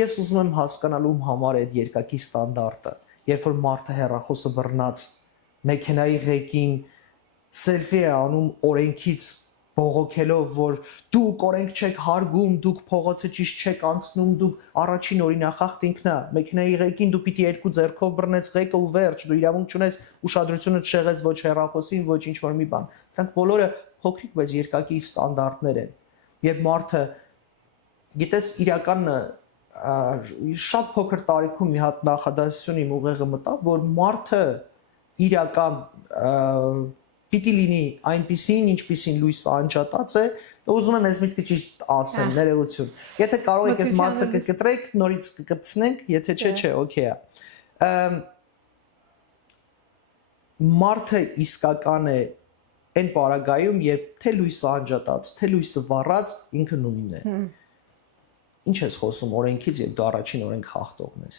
ես ուզում եմ հասկանալու համար այդ երկակի ստանդարտը, երբ որ մարդը հեռախոսը բռնած մեքենայի ղեկին սելֆի է անում օրենքից բողոքելով, որ դուք օրենք չեք հարգում, դուք փողոցը ճիշտ չեք անցնում, դուք առաջին օրինախախտ ինքն է, մեքենայի ղեկին դու պիտի երկու ձեռքով բռնես ղեկը ու վերջ, դու իրավունք չունես ուշադրությունը չեղես ոչ հեռախոսին, ոչ ինչ որ մի բան։ Դրանք բոլորը փոքրիկ, բայց երկակի ստանդարտներ են։ Երբ մարդը գիտես իրական շատ փոքր տարիքում մի հատ նախադասություն իմ ուղեղը մտավ, որ մարդը իրական պիտի լինի այնպիսին, ինչպիսին լույսը անջատած է, ուզում եմ ես միտքը ճիշտ ասեմ, ներողություն։ Եթե կարող եք այս մասը կկտրեք, նորից կկպցնենք, եթե չէ, օքեյ է։ Մարդը իսկական է այն պարագայում, երբ թե լույսը անջատած, թե լույսը վառած, ինքը նույնն է։ Ինչ ես խոսում օրենքից, երբ դու առաջին օրենք խախտողն ես։